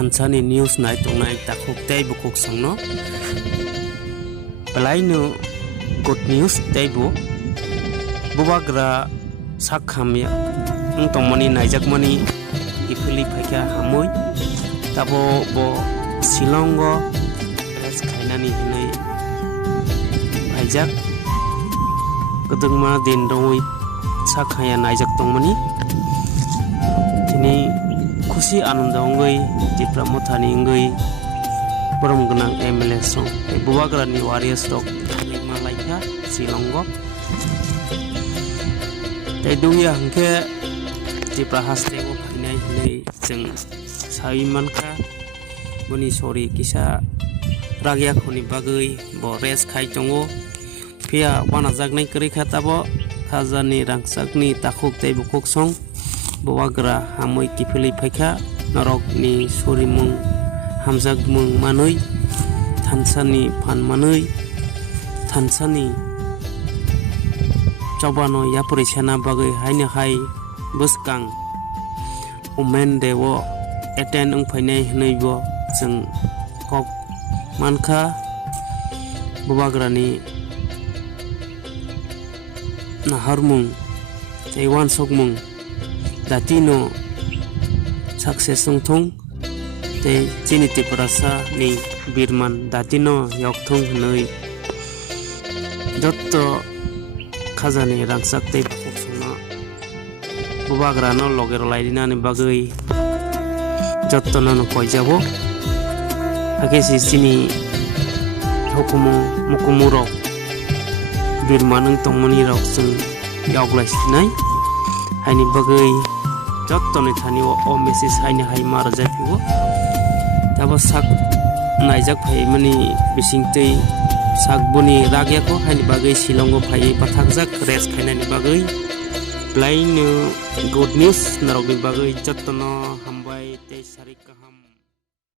थानसानि news नाय तंनाय ताखुक तै बुकुक संनो पलाइनो गुड न्यूज तैबो बुबाग्रा साखामिया तंमani नायजाकमानि इफुलि फाइका हामुय ताबो बो शिलंगो रेस खायनानि हिनै फाइजाक गदंमा दिन दंगै साखाया नायजाक तंमani दिनै खुशी आनंद अंगै दिप्रा मथानि अंगै परम गनां एमएलए सं बुबाग्रानि वारियास दक मालायका शिलंगो तै दुया हंके दिप्रा हास्टेगो फाइनाय हिनै जों साइमानखा बनि सरि किसा रागिया खनि बागै ब रेस खाय दंगो फिया वाना जागनाय करिखा ताबो खाजानि रांसाकनि ताखुक तै बुकुक सं बुबाग्रा हामै किफिलै फाइखा नरकनि सरिमुं हामजागमुं मानै थानसानि फानमानै थानसानि चबानो यापरिसाना बागै हायनो हाय बसकां उमेन देवो एटेन फाइनाय हनैबो जों कक मानखा बुबाग्रानि नाहारमुं जैवान सकमुं दातिनो सक्सेस थं ते चिनिति प्रसा नि बिरमान दातिनो यक्थं हनै जत्त खाजानि रांसाक तै फक्सना बुबाग्रानो लगेर लायदिनानि बागै जत्तनो कयजाबो आकेसि चिनि हुकुमु मुकुमुरो बिरमानों तंमनि रक जों यावग्लायसिनाय हायनि बागै जत्तनि थानि ओ मेसेज हायनि हाय मार जाफिगो ताबो साक नायजाक फाय माने बिसिंतै साकबुनि रागियाखौ हायनि बागै शिलंगो फाय बाथाकजाक रेस खायनानि बागै ब्लाइनो गुड न्यूज नरकनि बागै जत्तनो हामबाय तै सारिक